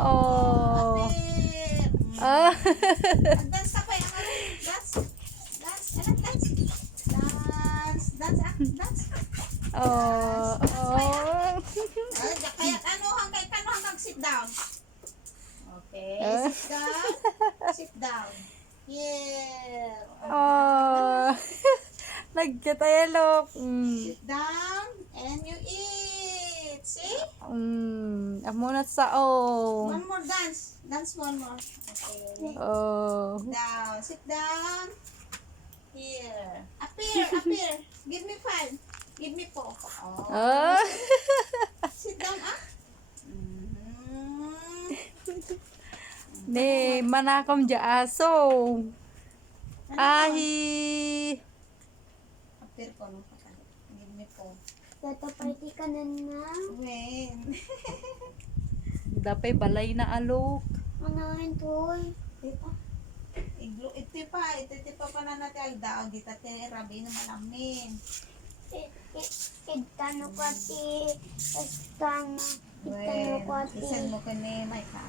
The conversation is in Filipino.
Oh. Apir. Ah. Dance ako eh. Dance. Dance. Ano dance? Dance. Dance. Dance. Oh. Oh. Kaya hanggang sit down. Okay. Ah. Sit down. Sit down. Yeah. Oh. Nagkatayalok. Sit down and you eat. See? Amo na sa oh. One more dance. Dance one more. Okay. Oh. Down. Sit down. Here. Appear. Appear. Give me 5. Give me 4. Oh. Ah. Sit down ah. Mm-hmm. Ne, manakam ja aso. Ano Ahi. Appear ko no. Give me 4. Tata, party ka na na. When? Dapay balay na alok. Ano yun, Toy? Ito. Ito pa na natin aldaw. Dito tayo rabi na malamin. Itano ko ati. Itano ko ati. Isan mo ko ni Mike ha.